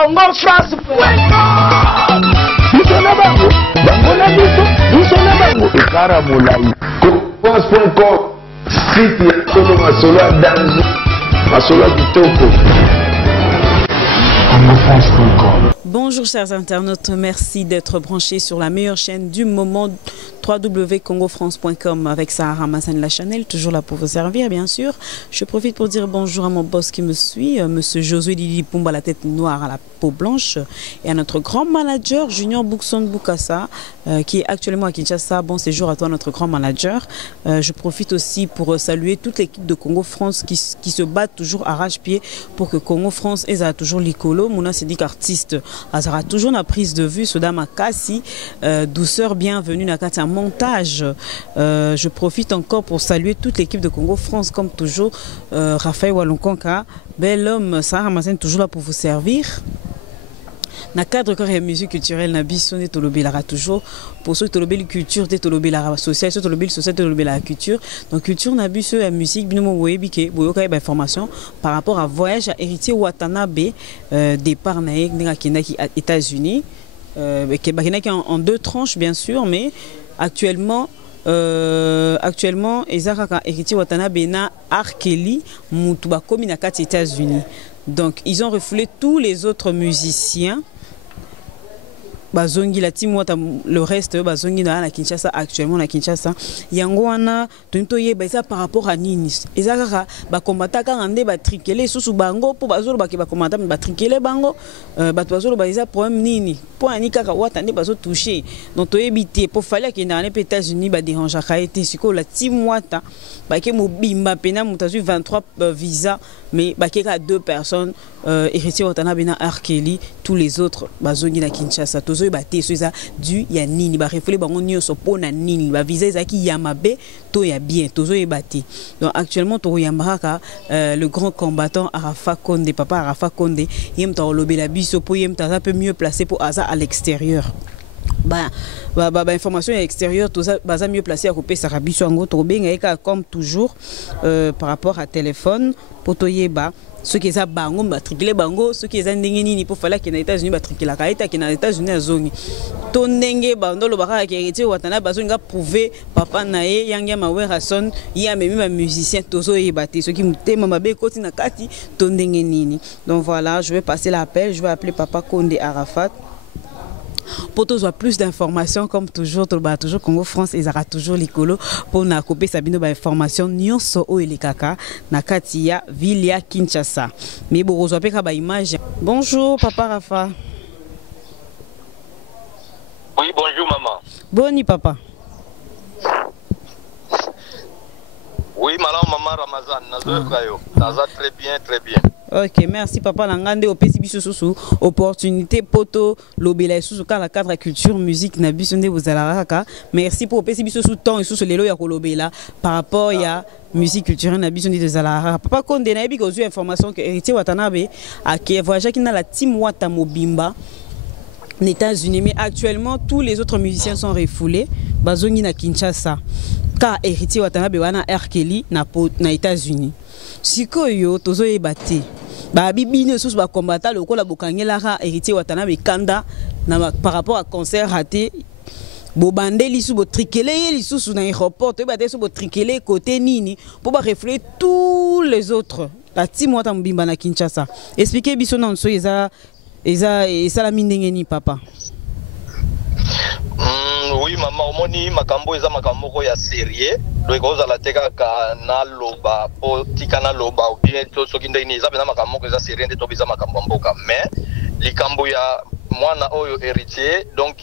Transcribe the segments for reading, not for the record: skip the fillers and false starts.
congofrance.com. Bisona bango, bango na biso, bisona bango. Ekara molai. Congofrance.com. Site ya solo masolo ya danzo, masolo ya kitoko. Congofrance.com. Bonjour chers internautes, merci d'être branchés sur la meilleure chaîne du moment, www.congofrance.com avec Sarah Ramazan la Chanel, toujours là pour vous servir bien sûr. Je profite pour dire bonjour à mon boss qui me suit, monsieur Josué Lili Pumba, la tête noire à la peau blanche, et à notre grand manager Junior Boukson Boukassa qui est actuellement à Kinshasa. Bon séjour à toi notre grand manager. Je profite aussi pour saluer toute l'équipe de Congo France qui se bat toujours arrache-pied pour que Congo France ait toujours l'icolo. Mouna s'est dit qu'artiste Azara toujours na prise de vue, Soda Makasi, douceur bienvenue na un montage. Je profite encore pour saluer toute l'équipe de Congo France comme toujours. Raphaël Walonkonka, bel homme, Sarah Ramazan toujours là pour vous servir. Na cadre de la musique culturelle, na biso de tolobi la toujours pour ceux qui tolobi la culture, de tolobi la sociale, ceux tolobi la société, tolobi la culture. Donc culture na biso la musique, binomo webike, boyoka ba information par rapport à voyage à héritier Watanabe départ na qui à États-Unis, qui en deux tranches bien sûr, mais actuellement Ezara héritier Watanabe na Arkeli Mutuba comme na quatre États-Unis. Donc ils ont refoulé tous les autres musiciens. Bazongi la team le reste bazongi na Kinshasa actuellement na Kinshasa yango wana tontoye baza par rapport à nini ezaka ba combattant ka ngande ba trikele susu bango po bazolo ba combattant ba trikele bango bato bazolo ba za problème nini po ani kaka watande bazo toucher donc toyebité pour fallait que na les États-Unis ba déranger ka été siko la team wata ba ke mobimba pena mutazu 23 visa mais ba ke ka 2 personnes héritier Watanabe na Arkeli tous les autres bazongi na Kinshasa baté ça du ya nini ba reflé bango nyonso pona nini ba visa ezaki ya mabe to ya bien tozo e baté. Donc actuellement to yambaka le grand combattant Arafa Konde, papa Arafa Konde yem ta lobela biso po yem ta un peu mieux placé pour Aza à l'extérieur. Information à l'extérieur tout ça baza mieux placé à couper Sarabiso ango to benga comme toujours par rapport à téléphone potoyeba ceux qui ont bango matriculé bango ceux qui ont ndengeni pour fallait que les États-Unis matriculé la kaita que les États-Unis azongi to ndenge bando lo baka ki héritier Watanabe bazonga prouver papa nae yanga mawera son ya même musicien tozo yebate ceux qui mutema mabe koti na kati to ndengeni. Donc voilà, je vais passer l'appel, je vais appeler papa Konde Arafat pour toujours plus d'informations comme toujours toujours Congo France et Zara toujours l'icolo pour na couper sabino ba information nyonso o elekaka na katia Vilia Kinshasa mais bon rezope ka ba image. Bonjour papa Rafa. Oui, bonjour maman. Boni papa. Oui, madame maman Ramazan, naza très bien, très bien. Ok, merci papa Langande au PCB sous opportunité poto lobela sous la cadre culture musique na bisonde vous alaraka. Merci pour PCB sous temps et sous lelo ya kolobela par rapport ya musique culturelle na bisonde de Zalara. Papa Konde na ebi ko zu information que héritier Watanabe a qui voyagé qui na la team Wata Mobimba aux États-Unis, mais actuellement tous les autres musiciens sont refoulés bazongi na Kinshasa. Car héritier Watanabe wana Arkeli na États-Unis. Sikoyo tozo ebate. Ba bibine sous ba combattant le kola bokangela ra héritier Watanabe kanda na par rapport à concert raté. Bobande lisu bo trikele lisu na aéroport to ebate sous bo trikele côté nini pour ba refléter tous les autres. La team Wata Mobimba na Kinshasa. Expliquez biso na nso eza la mindengeni papa. Oui maman omoni makambo eza makambo ya sérieux donc oza la teka kana loba po tikana loba ou bien to soki ndeni eza bena makambo eza sérieux nde to biza makambo mboka mais likambo ya mwana oyo héritier donc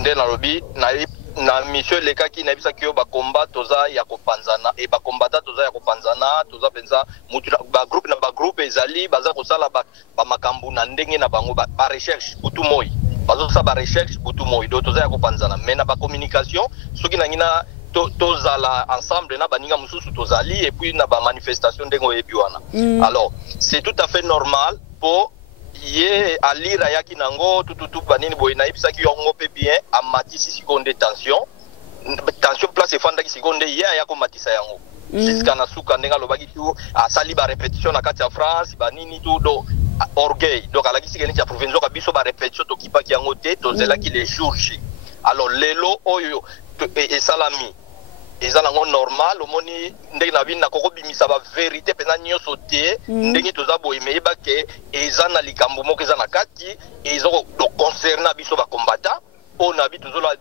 nde na lobi na mission lekaki na bisa kiyo ba combat toza ya kopanzana et ba combattant toza ya kopanzana toza penza mutu ba groupe ezali baza ko sala ba makambo na ndenge na bango ba recherche butu moi bazo sa ba recherche butu moi do toza ya kopanzana mais na ba communication soki na ngina tozala ensemble na baninga mususu tozali et puis na ba manifestation ndengo ebiwana. Alors c'est tout à fait normal pour ye alira yaki nango tututu banini boy na ibisa ki yongo pe bien amati si seconde tension place efanda ki seconde ye ya ko matisa yango jusqu'à na suka ndenga lobaki tu asali ba répétition na kati ya France banini tout do orgueil donc alakisi keni ya province ka biso ba répétition to kipa ki yango te to zela ki les jours J alors lelo oyo et salami eza nango normal omoni ndenge na bino nakoko bimisa ba vérité pena nyonso te ndenge toza boye meyeba ke eza na likambo moko eza na kati eza ko concerner biso ba combattant o na bi tozola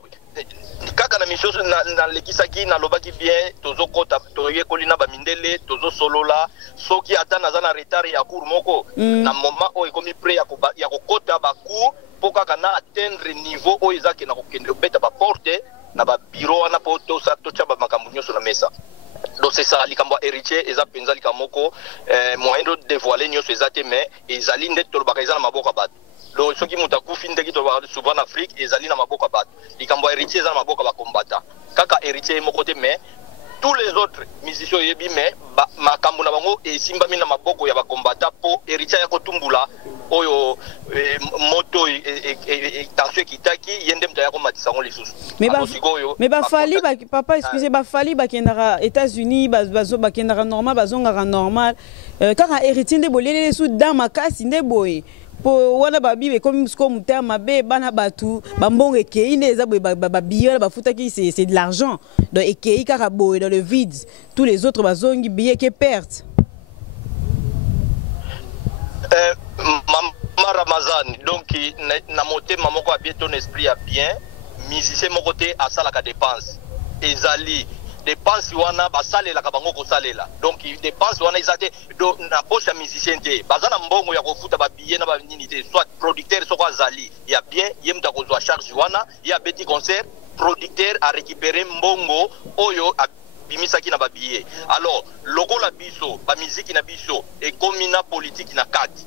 kaka na mission na lekisaki na lobaki bien tozo kota toye kolina ba mindele tozo solola soki ata naza na retard ya cour moko na moment o ekomi prêt ya kokota ba cour po kaka na atteindre niveau o ezaki na kokende beta ba porte na ba bureau wana po to sa to chaba makambo nyonso na mesa donc c'est ça likambo héritier eza penza likamoko moyen de dévoiler nyonso ezate mais ezali nde tolobaka eza na maboka bato donc soki muta kufi ndeki tolobaka souvent en Afrique ezali na maboka bato likambo héritier eza na maboka ba combattant kaka héritier moko te mais tous les autres musiciens yebi mais makambo na bango esimbami na maboko ya ba combattant po héritier ya kotumbula oyo moto tension kitaki yende mta yako matisa ngo lisusu mais ba fali papa excusez ba fali ba kendara États-Unis bazo ba kendara normal bazongara normal kaka héritier nde bolele sous dans makasi nde boye po wana babi comme ce comme terme mabe bana batu bambonge ekei neza boye ba billet ba futaki c'est de l'argent donc ekei kaka boye dans le vide tous les autres bazongi billet que perte Ramazan donc na motema moko a bien ton esprit a bien musicien moko te asalaka dépense ezali dépense wana basalela ka bango ko salela donc dépense wana ezate do na poche musicien te bazana mbongo ya kofuta ba billet na ba nini te soit producteur soko azali ya bien yemta ko zwa charge wana ya petit concert producteur a récupérer mbongo oyo bimisaki na ba billet alors logo la biso ba musique na biso et komina politique na kati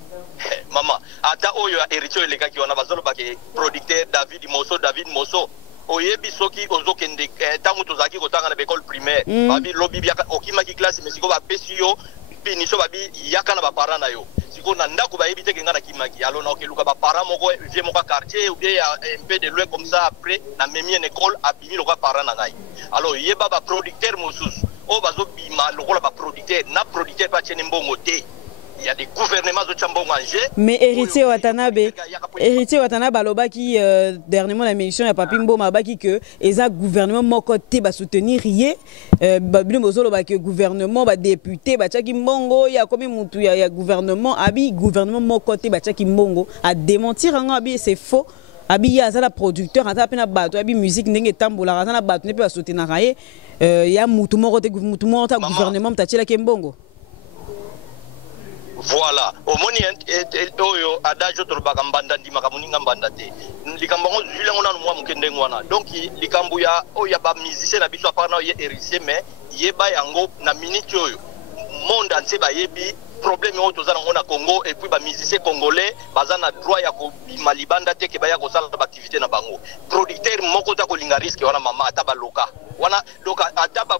mama ata oyo héritier elekaki wana bazolo ba ke producteur David Mosso oyebi soki ozokende tango tozaki kotanga na école primaire babi lobi biaka okimaki classe mais siko ba pesio piniso babi yaka na ba parents na yo siko na ndako bayebi te kenga na kimaki alors na okeluka ba parents moko vie moko quartier ou bien un peu de loin comme ça après na memi en école abimi loka parents na ngai alors yeba ba producteur mosusu o bazo bima lokola ba producteur na producteur pa tiene mbongo te. Il y a des gouvernements de Chambon-Manger. Mais héritier Watanabe aloba qui dernièrement la mission ya Papi Mboma baki que eza gouvernement moko te ba soutenir rien babino bozolo ba que gouvernement ba député ba tchaki mbongo ya komi mutu ya gouvernement abi gouvernement moko te ba tchaki mbongo a démentir ngo abi c'est faux abi ya za la producteur ata pena bato abi musique ndenge tambola ata na bato ne pe ba soutenir rien ya mutu moko te gouvernement mtachela ke mbongo. Voilà, au moni oyo adagio tolobaka mbanda ndima kamuninga mbanda te likambo ngo zule ngona no mwa mukende ngwana donc likambo ya oya ba musicien na biso apana ye héritier mais yeba yango na minute oyo monde entier ba yebi problème oyo tozana ngona Congo et puis ba musicien congolais bazana droit ya ko malibanda te ke ba ya ko sala ba activité na bango producteur moko ta ko linga risque wana mama ata ba loka wana loka ata ba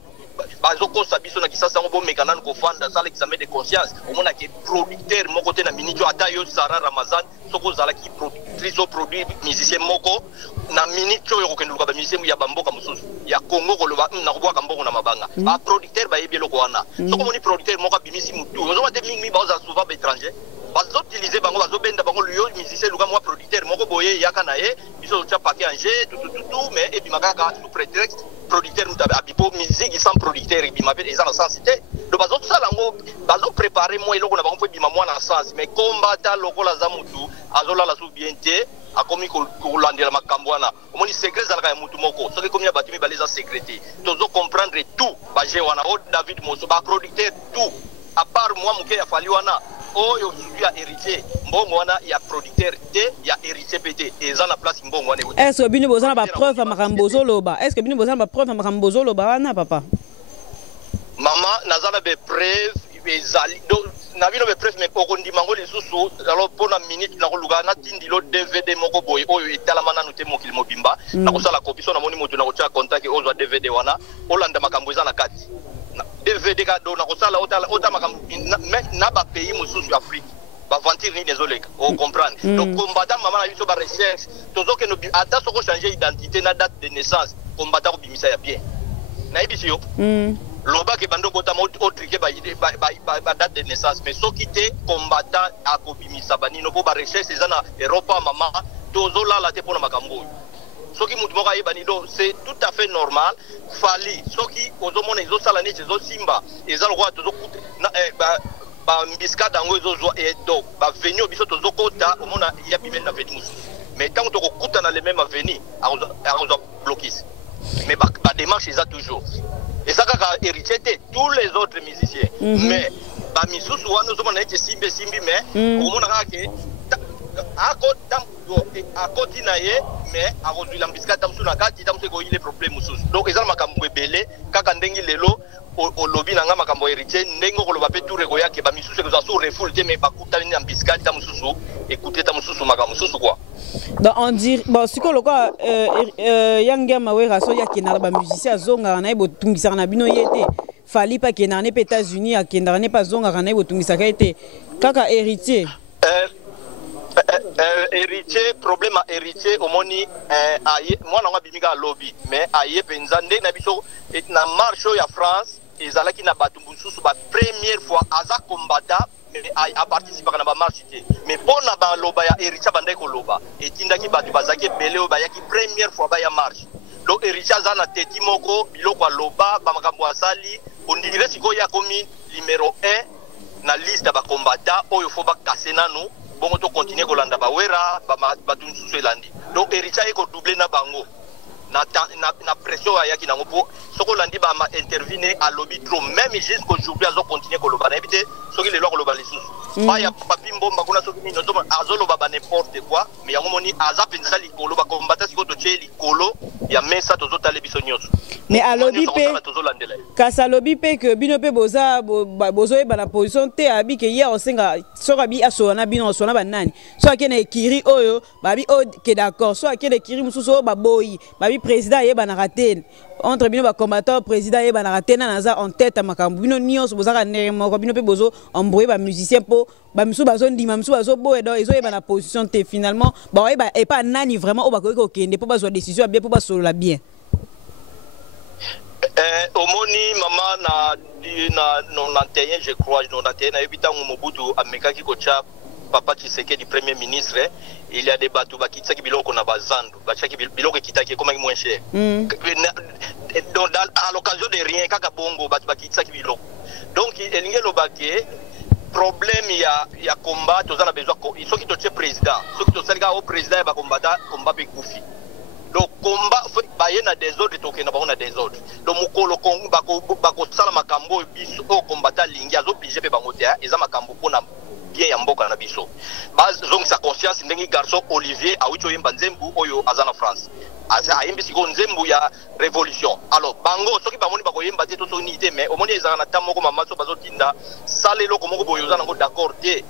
bazoko sabiso na kisasa ngo bomekana ko fanda sala examen de conscience omona ke producteur moko te na minute ata yo Sara Ramazan soko zala ki productrice produit musicien moko na minute yo ko kenduka ba musicien ya bamboka mususu ya Congo ko loba na ko bwaka mbongo na mabanga ba producteur ba yebi loko wana soko moni producteur moko bimisi mutu ozoma te mingi ba oza souvent ba étranger bazo utiliser bango bazo benda bango liyo musicien luka moi producteur moko boye yaka na ye biso tcha paquet angé tout mais et bimakaka sous prétexte producteur mutabe abipo musique sans producteur et bimapé les en sensité do bazo sala ngo bazo préparer moi eloko na bango po bima moi na sens mais combattre loko la zamutu azola la sous bienté akomi ko landela makambo wana omoni secret zalaka ya mutu moko soki komi ya batimi baleza secrété tozo comprendre tout ba je wana o David Mosso ba producteur tout à part moi muke ya fali wana oyo ya héritier mbongo wana ya producteur te ya héritier PT eza na place mbongo wana est-ce que bino bozana ba preuve makambozo loba est-ce que bino bozana ba preuve makambozo loba wana papa mama nazana be preuve ezali do na bino be preuve mais okondi mango lisusu alors pona minute na koluga na tindilo DVD moko boy oyo etalama nanu te mokili mobimba na kosala copie so na moni moto na kotia contact ozo DVD wana olanda makambo eza na kati DVD ka do na kosala ota makambo na ba pays mususu Afrique ba ventir ni désolé on comprendre donc combattant maman na biso ba recherche tozoke no ata soko changer identité na date de naissance combattant ko bimisa ya bien na ibisi yo loba ke bando botama otrike ba date de naissance mais soki te combattant akobimisa banino po ba recherche ezana Europa mama tozola la te pona makambo soki mutu moko ayebani do c'est tout à fait normal fali soki ozomona ezosala neti ezosimba eza lokwa tozokuta bambiska dango ezozwa edo baveni oyo biso tozokota omona ya bimeli na veni mosusu mais ntango tokokuta na le même aveni akozwa blokisi mais badémarche eza toujours eza kaka héritier te tous les autres musiciens mais bamisusu wana ozomona neti esimbi mais okomona kaka ke akoti na ye mais akozwila mbiska ta mosusu na kati ta mosusu ekoyile problème mosusu donc eza na makambo ebele kaka ndenge lelo olobi na nga makambo héritier ndenge okoloba mpe tour ekoyake bamisusu ekozala so refoule te mais bakutani na mbiska ta mosusu ekute ta mosusu makambo mosusu quoi donc on dit bon sikoyo lokola yangia mawera so yakendaka bamusicien azongaka na ye botungisaka na bino ye te fali mpe akendaka ne mpe États-Unis akendaka ne mpe azongaka na ye botungisaka ye te kaka héritier héritier problème à héritier omoni mwana nga bimika lobby mais aye penza ndenge na biso na marche ya France ezalaki na bato mosusu ba première fois aza combattant mais a participé na ba marche te mais pona ba loba ya héritier bandai ko loba etindaki bato bazaki ebele oyo bayaki première fois ba ya marche donc héritier aza na teti moko biloko aloba ba makambo asali ondire sikoyo akomi numéro 1 na liste ya ba combattant oyo fo bakase nanu bon to continuer kolanda bawera bato mosusu elandi donc héritier eko doublé na bango na pression ayaki nango po soko olandi bama intervene alobi trop même jusqu'aujourd'hui azo continuer koloba nayebi te soki lelo akoloba lisusu baya papi mbomba kuna soki nini ozoma azoloba ba n'importe quoi mais yango moni aza mpenza likolo bakombata sikoyo totie likolo ya mesa tozotala biso nyonso mais alobi mpe kasi alobi mpe ke bino mpe bozoyeba na position te abi ke ye osenga soki abi asola na bino osola na banani so ake na ekiri oyo babi ke d'accord so ake na ekiri mosusu oyo baboyi babi président ayebanaka te entre bino bacombattant président ayebanaka te nana aza en tête ya makambo bino nyonso bozaka ndenge moko bino mpe bozo embrouye bamusicien mpo bamisusu bazondima misusu bazoboya donc ezoyeba na position te finalement baoyeba epa nani vraiment oyo bakoki kokende mpo bazwa décision ya bien mpo basolola bien omoni mama na 91 je crois 91 nayebi ntango Mobutu amekaki kotia papa Tshisekedi premier ministre il y a des bateaux bakitisaki biloko na bazando bachaki biloko ekitaki ekomaki moins cher donc à l'occasion de rien kaka bongo bato bakitisaki biloko donc elingi eloba ke problème ya combat toza na besoin soki totie président soki tosalika o président ya bakombata combat mpe kufi donc combat baye na désordre tokenda bango na désordre donc mokolo bakosala makambo biso oyo kombata alingi azoblige mpe bango te eza makambo mpona bien ya mboka na biso bazongisa conscience ndenge garçon Olivier awiti oyemba nzembu oyo aza na France ayembi sikoyo nzembu ya révolution alors bango soki bamoni bakoyemba te to soni te mais omoni ezala na ntan moko mama so bazotinda sala eloko moko boyo oza nango d'accord te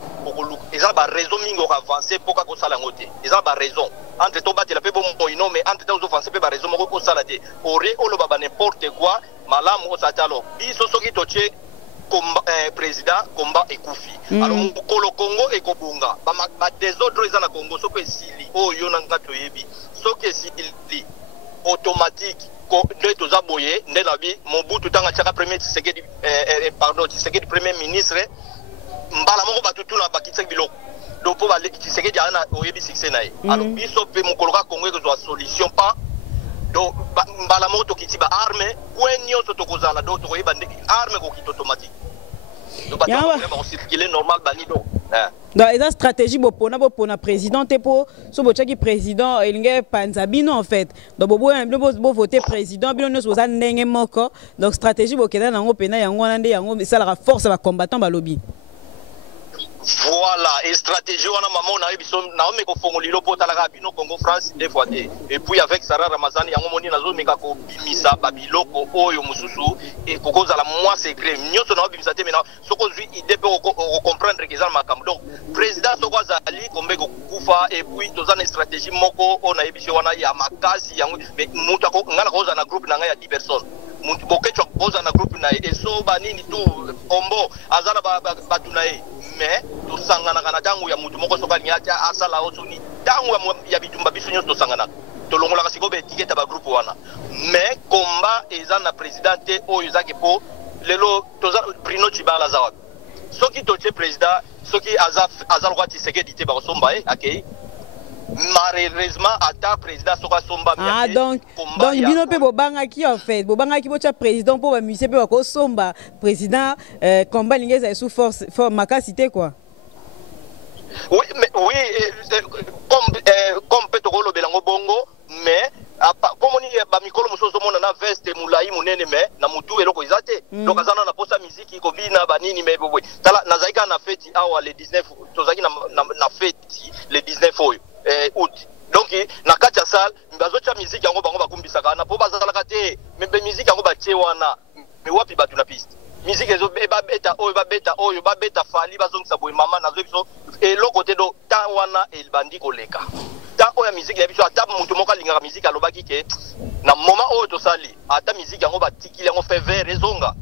eza na baraison mingi okaavance mpo kaka osala yango te eza na baraison entre tobatela mpe bomoino mais entre ta ozovance mpe baraison moko osala te ore oloba ba n'importe quoi malamu osala te alors biso soki totie président combat ekufi alors mokolo Congo ekobunga ba désordre eza na Congo soki esili oyo na nga toyebi soki esili automatique nde toza boye nde na bi Mobutu tanga tiaka premier Tshisekedi premier ministre mbala moko bato tuna bakitisaki biloko donc mpo Tshisekedi ana oyebi succès na ye alors biso mpe mokolo ka Congo ekozwa solution pa donc mbala moko tokiti ba arme kwe nyonso tokozala donc tokoyeba ndenge arme kokita automatique donc bakocircule normal bani donc donc eza stratégie bopona président te mpo so botiaki président elingi panza bino en fait donc boboya bino bovote président bino nyonso boza ndenge moko donc stratégie bokenda nango mpena yango wana nde yango esalaka force ya bacombattant balobi voilà et stratégie wana mama na biso na ome ko fongolilo potalaka bino Congo France des fois te et puis avec Sarah Ramazani yango moni nazo meka ko bimisa babiloko oyo mususu et kokoza la moi secret nyoso na bimisa te mena soko zui idée pe ko comprendre que ça makambo donc président soko azali kombe ko kufa et puis toza na stratégie moko ona yebisi wana ya makasi yango mais mutu ko ngala koza na groupe na nga ya 10 personnes mutu bokecho koza na groupe na e so banini tu ombo azala batu na e mais tosangana kana tangu ya mutu moko soka nyata asala osoni tangu ya bitumba biso nyonso tosangana tolongola siko be étiquette ba groupe wana mais combat eza na présidente oyo ezaki po lelo toza Bruno Tshibala za wapi soki totie président soki azal roi Tshisekedi te ba somba akei malheureusement ata président soka somba donc bino pe bobanga ki en fait bobanga ki bocha président pour ba musicien pe ba ko somba président combat lingeza sous force makasité quoi. Oui, mais oui, comme Petro Belango Bongo, mais comme on dit, Bamikolo Musozo na veste Moulaï Munene mais na mutu eloko izate. Donc azana na posa musique ko bina banini mais boy. Tala nazaika na fête awa le 19 tozaki na fête le 19 août. Donc na kacha salle mbazo cha musique yango bango bakumbisaka na po bazala kate mais musique yango batie wana mais wapi batu na piste. Musique ezo beta oyo babeta fali bazongisa boy mama na zo et l'autre côté do ta wana el bandi koleka ta oya musique ya biso ata mutu moko alingaka musique alobaki ke na moment oyo to sali ata musique yango batiki yango fait vert ezonga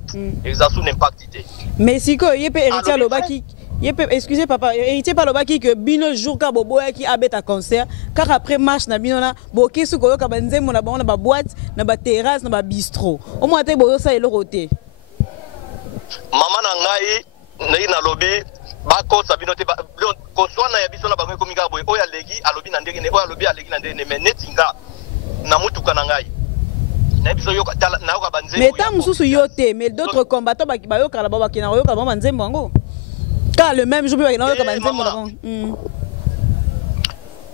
exasu n'impact te mais siko yepe héritier alobaki yepe excusez papa héritier pa alobaki que bino jour ka boboya ki abeta concert car après marche na bino na bokisu koyoka banzembo na bango na ba boîte na ba terrasse na ba bistrot au moins te boyo sa eloko te mama na ngai na lobby bako sabino te ko swana ya biso na bango komika boy oya legi alobi na ndenge ne oya lobi alegi na ndenge ne mais netinga na mutuka na ngai na biso yo na yo ka banzembo mais tant mususu yote mais d'autres combattants ba yo kala ba kina yo ka banzembo bango car le même jour ba yo ka banzembo bango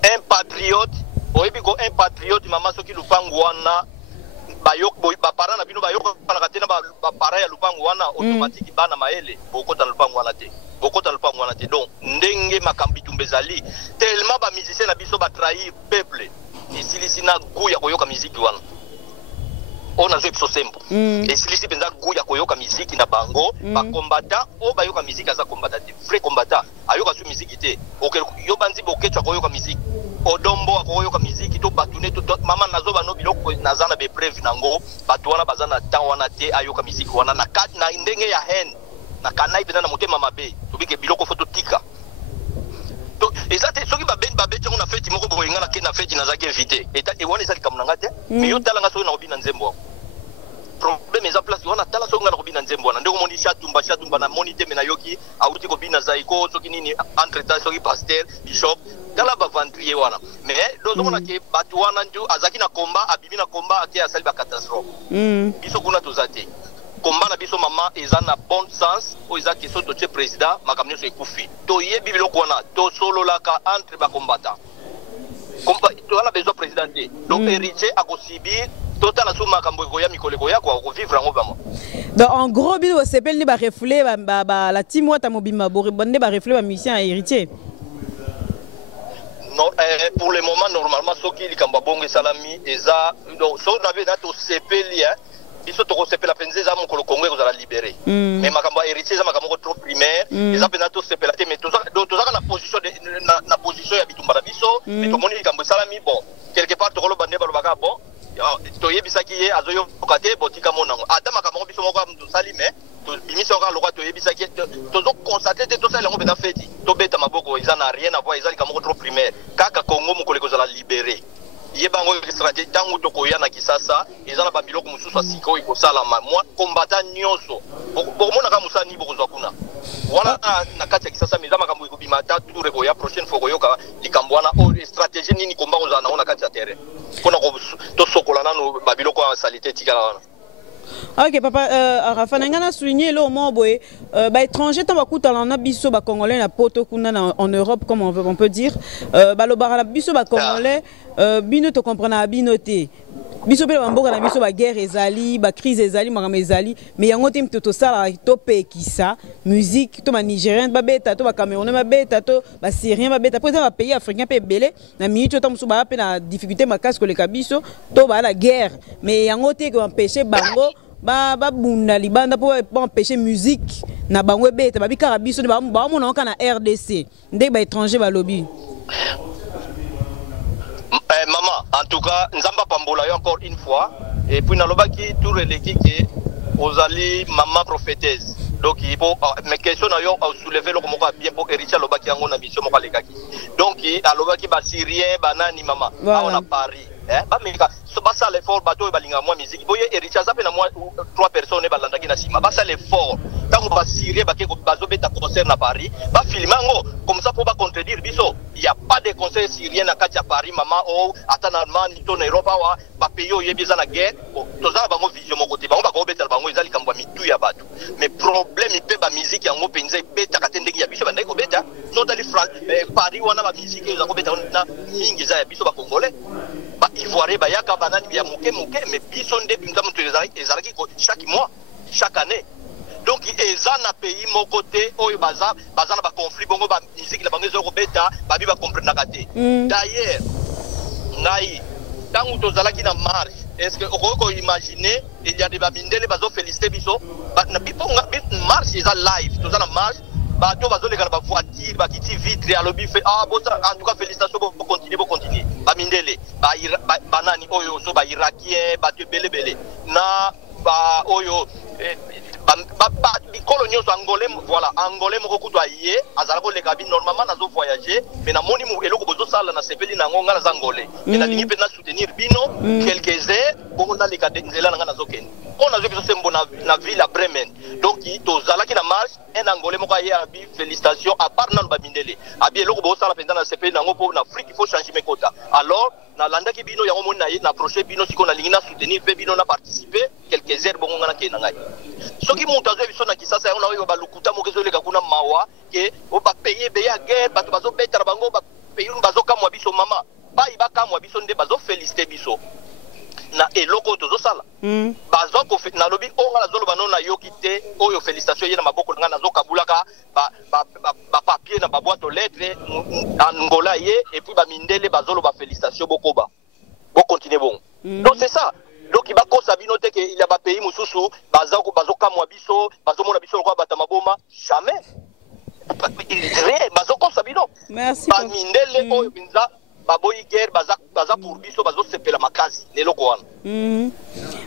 un patriote oyebi ko un patriote mama soki lupangu wana bayok boy ba parana na bino bayok kana tena ba para ya lupangu wana automatique bana maele bokota lupangu wana te donc ndenge makambi tumbezali tellement ba musicien na biso ba trahir peuple isilisi na guya koyoka musique wana ona zo biso sembo isilisi penza guya koyoka musique na bango ba combattant o bayoka musique aza combattant vrai combattant ayoka su musique te yo banzi boketwa koyoka musique odombo akoyoka musique to batune to mama nazo bano biloko nazana be preuve nango batu wana bazana temps wana te ayoka musique wana na kat na ndenge ya hen na kanai pena na motema mabe tobike biloko foto tika to ezate soki ba beti na feti moko boyenga na kena feti nazaki invité eta e wana ezali kamunanga te mais yo tala nga soki na obina nzembo problème eza place wana tala soki nga na kobina nzembo wana ndeko moni chatumba na moni te mena yoki auti kobina zaiko soki nini entre-temps soki pasteur bishop tala ba vendrier wana mais dozo mona ke batu wana ndio azaki na komba abibi na komba ake asali ba catastrophe biso kuna tozate komba na biso mama eza na bon sens o eza ke so to che président makamnyo so ekufi to yebi biloko wana to solo la ka entre ba combattant komba to wana besoin président te donc héritier akosibir total la suma kambo ko ya mikoleko ya ko vivre ngo bamo donc en gros bino sepel ne ba refouler la team wata mobima bonde ba refouler ba musicien héritier. Non, pour le moment normalement ce qui likamba bongo salami eza donc so na be na to sepeli biso to ko sepela penze za mokolo Congo ko za libérer mais makambo héritier za makambo trop primaire eza pena to sepela te mais to za na position na position ya bitumba biso mais to moni likambo salami bon quelque part to ko lo bande ba lo baka bon to yebisaki ye azoyo kokate botika monango ata makambo biso moko amdu sali mais to bimisa ka lokwa to yebisaki to zo constater te to sala ngo bena feti to beta maboko ils en a rien à voir ils ont trop primaire kaka Congo mokolo ko za libérer yebango stratégie tangu to ko yana kisasa ils en a ba biloko mususu asiko iko sala moi combattant nyonso bokomona ka musani bokozwa kuna wana na kati ya kisasa meza makambo iko bimata tour ko ya prochaine fois ko yoka likambo wana o stratégie nini komba ko za na kati ya terrain kona ko to sokola nanu ba biloko ya salité tikala wana. Ok papa Rafa nangana souligner le moment boy ba étranger tant bakuta na biso ba congolais na poto kuna en Europe comme on peut dire ba lo bara biso ba congolais bino to comprendre bino te biso pe mboka na biso ba guerre ezali ba crise ezali makama ezali mais yango te mtoto sala to pekisa musique to ba nigérien ba beta to ba camerounais ba beta to ba syrien ba beta pour ça ba pays africain pe belé na minute to musu ba pe na difficulté makas ko le kabiso to ba la guerre mais yango te ko empêcher bango ba bunda libanda pour empêcher musique na bango beta ba bikara biso ba mona ka na RDC ndé ba étranger ba lobby. Maman, en tout cas, nous avons pambola encore une fois. Et puis, nous avons dit tout le qui aux alliés, maman prophétesse. Donc, il faut, mes questions, nous avons soulevé le bien pour hériter le baki en mission. Donc, il y a le baki syrien, banani, maman. On a Paris. bameka basa l'effort bato balinga moi musique boye Héritier zape na moi 3 personnes balandaki na sima basa l'effort tango ba Syrie ba keko bazo beta concert na Paris ba filmango comme ça pour ba contredire biso il y a pas de concert syrien na kati ya Paris mama o ata na Allemagne to na Europe wa ba pays oyo yebeza na guerre tozala bango vision mo côté bango ba ko beta bango ezali kambwa mitu ya bato mais problème ipe ba musique yango penza beta katendeki ya biso bandai ko beta so dali Paris wana ba musique yo za ko beta na mingi za ya biso ba congolais ba ivoirien ba yaka banani ya moke mais biso nde pinza mutu ezalaki chaque mois chaque année. Donc eza na pays mon côté oyo baza na ba conflit bongo ba musique na bango zo beta ba bi ba comprendre kate. D'ailleurs ngai tangu tozalaki na marche est-ce que oko imaginer il y a des babindele bazo féliciter biso na bipo marche eza live tozana marche bato bazoleka na ba voiture ba kiti vitre alobi fait bosa en tout cas félicitations pour continuer bamindele banani oyo so ba irakien bato belebele na ba oyo bikolo nyonso angolais moko kutu aye azala koleka bi normalement nazo voyager mais na moni mu eloko bozosala na sepeli nango nga naza angolais mais nalingi mpe na soutenir bino quelques heures bongo naleka nzela na nga nazokende mpo nazwi biso sembo na ville ya Bremen donc tozalaki na marche un angolais moko aye abi félicitations à part nano bamindele abi eloko bozosala mpenza na sepeli nango mpo na Afrique il faut changer mekota alors nalandaki bino yango moni na ye na approché bino siko nalingi na soutenir mpe bino na participer quelques heures bongo nga nakende na ngai soki mutu azwi biso na Kisasa yango na oyo balukuta moko ezoleka kuna mawa ke bapaye beye ya guerre bato bazobetala bango bapaye bazokamwa biso mama bai bakamwa biso nde bazofélicité biso na eloko tozosala nalobi onga nazoloba no nayoki te oyo félicitation ye na maboko nanga nazokabulaka papier na baboîte aux lettres angola ye et puis bamindele bazoloba félicitation bokoba bokontinue bon donc c'est ça donc il va bino te il y a ba pays mususu bazokamwa biso bazomona biso lokwa bata maboma jamais rien bazokosa bino merci bamindele oyo binza baboyi guerre baza pour biso bazosepela makazi leloko wana.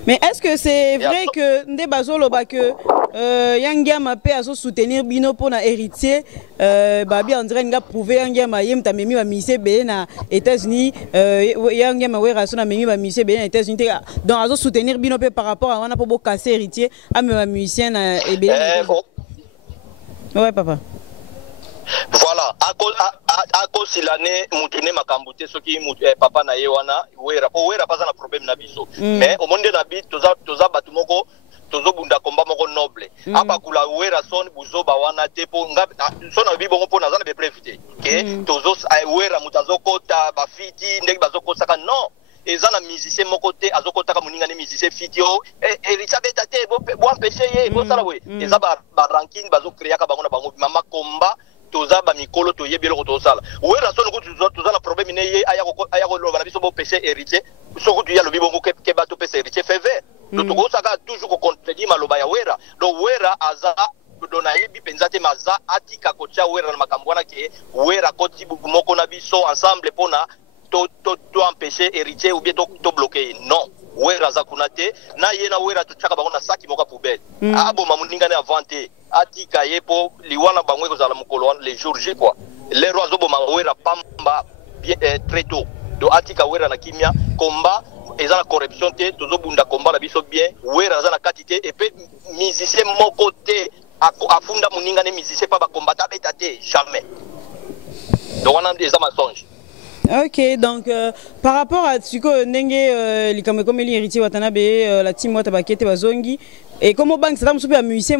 Mais est-ce que c'est vrai que nde bazoloba que Yangiama pe azo soutenir bino pour na héritier babi on dirait nga prouver Yangiama yem ta memi ba mise be na États-Unis Yangiama we raso na memi ba mise be na États-Unis donc azo soutenir bino pe par rapport à wana pour casser héritier a me musicien na ebe. Ouais papa. Voilà, à cause de l'année, moutune makambute, ce qui papa na yewana, wera pas un problème na biso. Mais au monde na bit, toza batumoko, tozo bunda komba moko noble. Aba kula wera son buzo bawana te po nga son abi bongo po nazana be prévité. Que tozo wera mutazo kota bafiti ndeki bazoko saka non. Ezana musicien moko te azokota ka muninga ne musicien fitio Elisabeth te bo empêcher ye bo sala we. Eza ba ranking bazo créer ka bango na bango mama komba toza ba mikolo to yebelo ko to sala wera so ngo toza na problème ne ye aya ko loba na biso bo péché héritier so ko ya lobi bongo ke bato péché héritier feve donc to saka toujours ko contredire maloba ya wera donc wera aza dona yebi penza te maza atika ko tia wera na makambo wana ke wera ko tibu moko na biso ensemble pona to empêcher héritier ou bien to bloquer non wera za kunate na yena wera to chaka bango na saki moka poubelle abo mamuninga ne avante atika yepo liwana bangwe ko zala mukolo wana les jours J quoi les rois zo boma wera pamba bien très tôt do atika wera na kimia komba eza na corruption te tozo bunda komba na biso bien wera za na katite et puis musicien moko te afunda muninga ne musicien pa ba combattant beta te jamais donc wana eza mensonge. Ok, donc par rapport à Tsiko Nenge, comme héritier Watanabe, la team Watabakete Bazongi, et comme au banque, c'est un super musicien,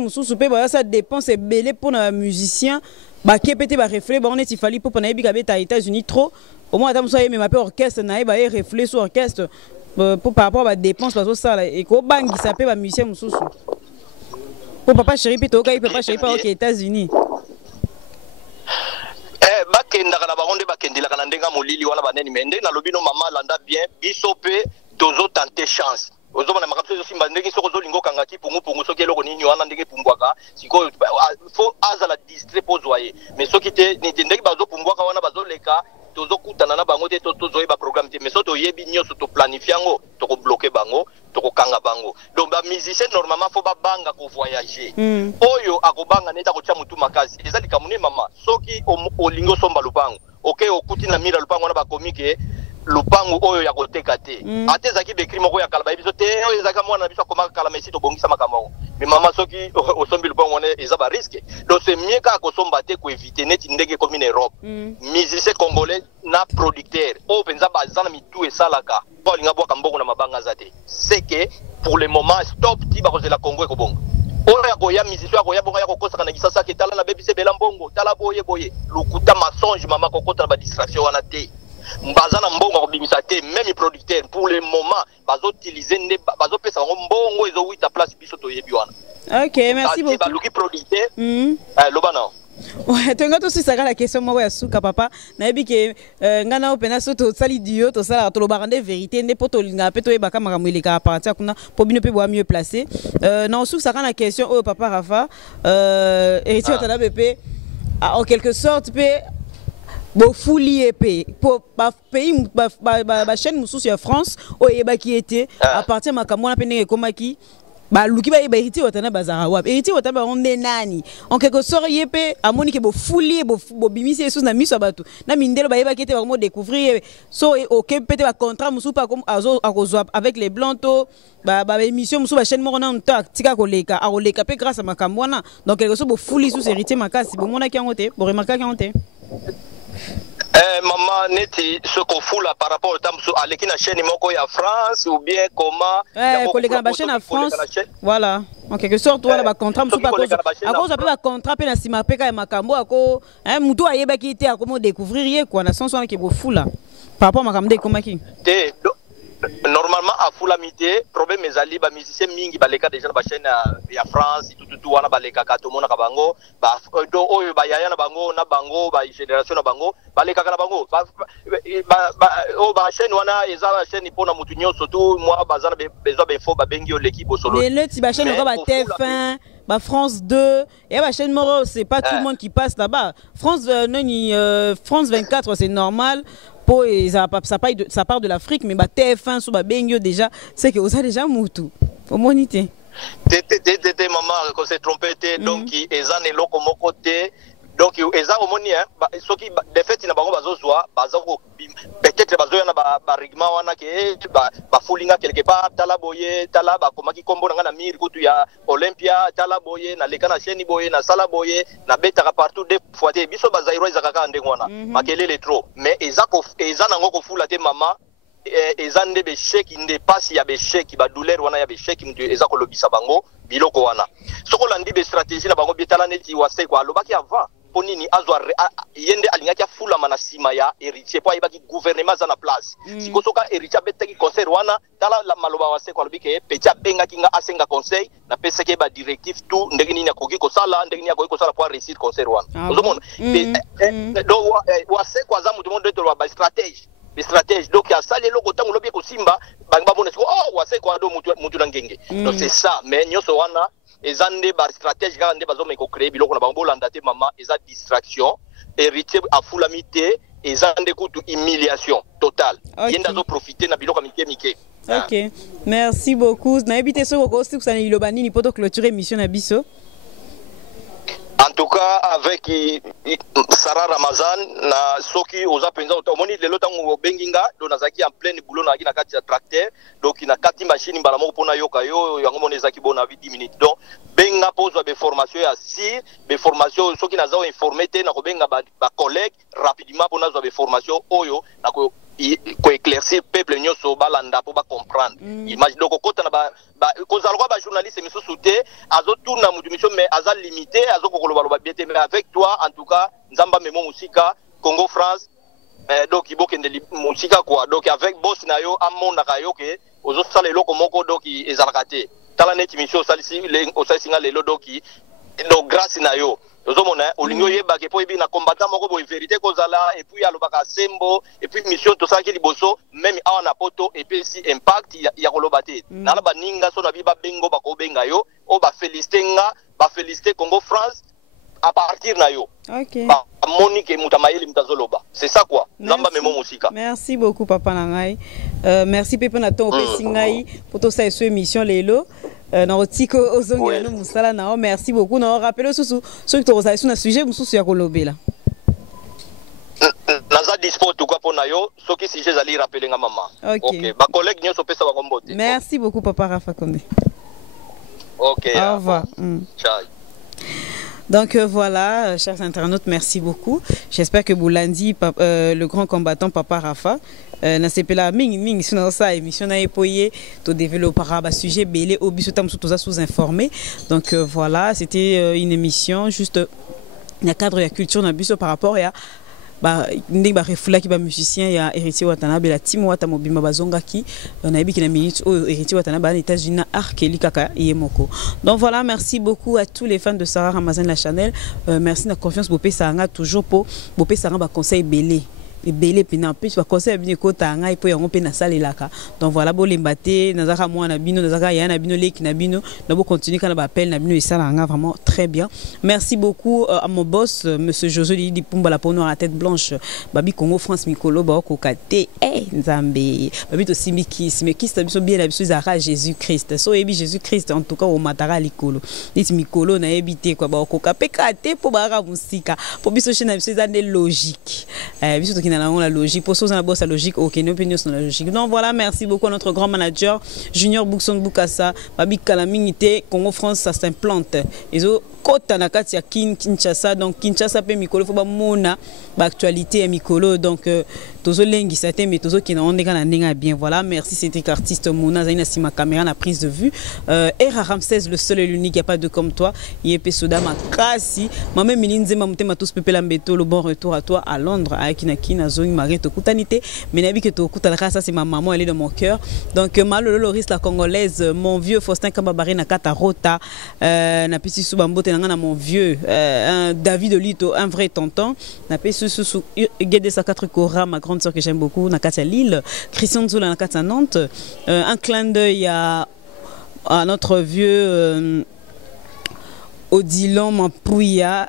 ça dépense et belé pour un musicien, bah qui peut être reflet, bah on est il fallait pour naïbi kabeta aux États-Unis trop, au moins Adam soyez même appel orchestre, naïba et reflet sur orchestre, pour par rapport à la dépense, parce ça et qu'au banque il s'appelle un musicien Moussou. Pour papa chéri pito, papa chéri pas aux États-Unis. Bakendaka na baronde bakendelaka na ndenga molili wana baneni mende na lobino mama landa bien biso pe tozo tenter chance ozomona makambo simba ndenge soko zolingo kanga ki pungu soki eloko nini wana ndenge pumbwaka siko faut azala distrait pozoyer mais soki te ndenge bazo pumbwaka wana bazoleka tozo kutana na bango te tozo yeba programme te mais so to yebi nyoso to planifier ngo to ko bloquer bango to ko kanga bango donc ba musicien normalement faut ba banga ko voyager oyo akobanga neta ko tia mutu makazi ezali kamune mama soki olingo somba lupango okay okuti na mira lupango na ba komike lupangu oyo ya koteka te ate ezalaki bekri moko ya kala bayebi biso te oyo ezalaka mwana na biso akomaka kala ma esi tobongisa makambo yango me mama soki osombi lupangu wana eza bariske donc c'est mieux kaka kosomba te koevite neti ndenge ekomi na Europe musicien congolais na producteur oyo mpenza baza na mitu esalaka po alinga bwaka mbongo na mabanga aza te c'est que pour le moment stop ti bakozela Congo ekobonga oyo ya koya musicien akoya bongo ya kokosaka na gisasa ke tala na bebise bela mbongo tala boye boye lukuta mensonge mama kokota na badistraction wana te baza na mbongo akobimisa te même producteur pour le moment bazotilize nde bazopesa bango mbongo ezowita place biso toyebi wana. Ok, merci beaucoup. Baluki producteur loba nao ouais tonga to sisaka la question moko ya suka papa nayebi ke ngana opena so tosali dio tosala tolobaka nde vérité nde po tolinga pe toyebaka makambo eleka partir kuna po bino pe boa mieux placé na osusaka na question oyo papa Rafa héritier watana bepe en quelque sorte pe bofuli epé pour pays ba chaîne mususu ya France oyebaki ete à partir makambo na pe ndenge komaki ba luki ba héritier watana bazara wa héritier watana on nani en quelque sorte yepé amoni ke bofuli bo bimisi esus na miso bato na mindelo ba yebaki ete ba mo découvrir so OK peut-être ba contrat musu pas comme akozwa avec les blancs ba émission musu ba chaîne mo na ntak tika koleka a koleka pe grâce à makambo wana donc quelque sorte bofuli sous héritier makasi bo mona ki ngote bo remarquer ki ngote. Maman neti ce qu'on fout là par rapport au temps à l'équipe na chaîne moko ya France ou bien comment collègue na chaîne en France voilà en quelque sorte voilà ba contrat musu pas à cause ba contrat pe na sima pe ka makambo ako mutu ayeba ki te akomo découvrir ye quoi na sens wana ke bo fou là par rapport makambo de komaki te normalement à fulamité problème ezali ba musicien mingi baleka déjà ba chaîne ya France tout wana baleka ka to mona ka bango ba do oyo ba yaya na bango ba génération na bango baleka ka na bango ba chaîne wana eza ba chaîne pona mutu nyonso tout moi bazana besoin info ba bengi yo l'équipe au solo mais le ti ba chaîne ko ba TF1 ba France 2 et ba chaîne moro c'est pas tout le monde qui passe là-bas France France 24 c'est normal. Ça part de l'Afrique, mais bah TF1 sur Bengio déjà, c'est que vous avez déjà moutou. Faut moniter. Maman, qu'on s'est trompé, donc ils en est là comme côté. Donc ils ont moni hein, ceux qui de fait ils n'ont pas besoin, peut-être besoin na ba rigma wana ke ba fulinga quelque part tala boye tala ba komaki kombo na miri kutu ya Olympia tala boye na lekana cheni boye na sala boye na beta partout des fois te biso bazairo ezaka ndenge wana makelele trop mais eza nango ko fula te mama ezande be cheki nde pasi ya be cheki ba douleur wana ya be cheki mtu eza ko lobisa bango biloko wana soko landi be stratégie na bango bitala neti wase kwa lobaki avant ponini azwa yende alingaki afula mana sima ya héritier po ayebaki gouvernement za na place sikosoka héritier betaki conseil wana tala la maloba wase kwa lobike petit abengaki nga asenga conseil na peseke ba directive tout ndenge nini akoki kosala ndenge nini akoki kosala pour réussir conseil wana ozomona do wase kwa za mutu monde to ba stratégie donc ya sale loko tango lobi ko simba banga bona siko wase kwa do mutu na ngenge donc c'est ça mais nyoso wana ezande ba stratégie ga nde bazome ko créer biloko na bango bolanda te mama eza distraction héritier a fulamité ezande kutu humiliation totale yenda zo profiter na biloko mike. OK, merci beaucoup. Na habité so ko aussi kusana ilobani ni poto clôturer émission na biso. En tout cas avec Sarah Ramazan na soki oza penza omoni lelo tango benginga do nazaki en pleine boulot na kina kati ya tracteur donc ina kati machine mbala moko pona yoka yo yango moneza ki bona 10 minutes donc benga pozo be formation ya sir be formation soki nazo informer te na ko benga ba collègue rapidement pona zo be formation oyo na ko éclaircir peuple nyoso balanda pour ba comprendre image donc kota na ba kozalwa ba journaliste misusu te azo tourna mutu mission mais aza limité azo kokoloba loba bien mais avec toi en tout cas nzamba memo musika Congo France donc ibokende musika quoi donc avec boss na yo amonda ka yo ke ozo sala eloko moko donc ezalaka te tala net mission salisi osasinga lelo donc grâce na yo ozomona olingo yeba ke po ebi na combattant moko bo vérité kozala et puis alobaka sembo et puis mission to saki liboso même awa na poto et puis si impact ya kolobate na ba ninga so na bi ba bengo ba ko benga yo o ba féliciter Congo France à partir na yo. OK. Ba Monique Mutamayeli mtazoloba. C'est ça quoi. Namba memo musika. Merci beaucoup papa nangai. Merci pepe na ton pesingai pour to sa émission lelo. Na otiko ozongela no musala na merci beaucoup na rappelle susu so que to sa sujet mususu ya kolobela. Naza dispo mpo tuka po na yo soki si ezali rappeler nga mama. OK. Ba collègue nyonso pesa ba kombote. Merci beaucoup papa Rafa Condé. OK. Au revoir. Ciao. Donc voilà, chers internautes, merci beaucoup. J'espère que Boulandi, le grand combattant Papa Rafa, n'a pas ming sur sa émission n'a époyé to développer un sujet belé au bisu tam sous informé. Donc voilà, c'était une émission juste il y a cadre il y a culture na biso par rapport à ndenge ba refula ki ba musicien ya Héritier Watanabe la team wata mobima bazonga ki na yebi ki na minute o Héritier Watanabe na États-Unis na Arkeli kaka yemoko. Donc voilà, merci beaucoup à tous les fans de Sarah Ramazan la Chanel. Merci na confiance bopé sanga toujours pour bopé sanga ba conseil belé. Belé pina plus ba conseil bini ko tanga ipo yango pe na salelaka. Donc voilà bo lembate nazaka moi na bino nazaka ya na bino leki na bino na bo continuer kana ba appel na bino et ça vraiment très bien. Merci beaucoup à mon boss monsieur Josué Lidi Pumba la pono à la tête blanche babi Congo France Mikolo ba ko kate nzambe babi to simiki simiki biso bien la biso zara Jésus-Christ so ebi Jésus-Christ en tout cas au matara likolo dit Mikolo na ebité quoi ba ko kapekate po ba ra musika po biso chena biso zande logique biso to la logique pour ça on a bosse la logique OK nos opinions sont la logique. Donc voilà, merci beaucoup à notre grand manager Junior Boukson Boukassa Babi Kalamingité Congo France ça s'implante ils ont kota na kati ya Kinshasa donc Kinshasa pe mikolo fo ba mona ba actualité ya mikolo donc tozo lengi saté mais tozo kina on kana ndinga bien. Voilà, merci c'était artiste Mona Zaina Sima caméra na prise de vue Era Ramsès le seul et l'unique, il y a pas de comme toi Yepe Soda Makasi maman Milinze mamutema tous pepela mbeto le bon retour à toi à Londres à Kinakina Zoni Marie to kutanité mais nabi que to kutalaka ça c'est ma maman, elle est dans mon cœur. Donc Malo Loris la congolaise mon vieux Faustin Kababari na Katarota na pisi subambote na mon vieux David Olito un vrai tonton na pisi sous Guédé sa 4 Cora ma grande sœur que j'aime beaucoup na Katia Lille Christian Zoula na Katia Nantes un clin d'œil à notre vieux Odilon Mampouya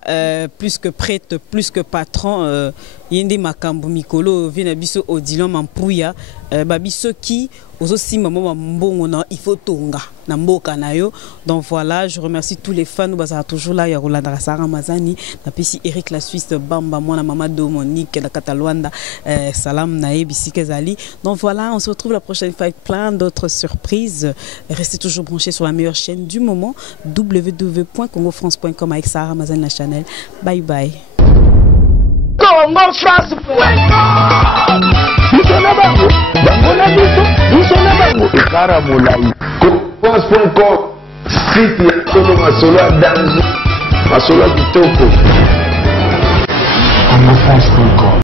plus que prêtre plus que patron yende makambo mikolo vina biso Odilon Mampouya babiso qui aussi maman mbongo na il faut tonga na mboka na yo. Donc voilà, je remercie tous les fans nous bazar toujours là ya Rolanda Sarah Mazani na pisi Eric la Suisse Bamba moi na maman Dominique na Cataluanda salam na ebisi kezali. Donc voilà, on se retrouve la prochaine fois avec plein d'autres surprises. Restez toujours branchés sur la meilleure chaîne du moment www.congofrance.com avec Sarah Mazani la Chanel. Bye bye. Congo France Ekara Moulaï France.com site ya solo masolo ya danzo masolo ya kitoko Congo France.com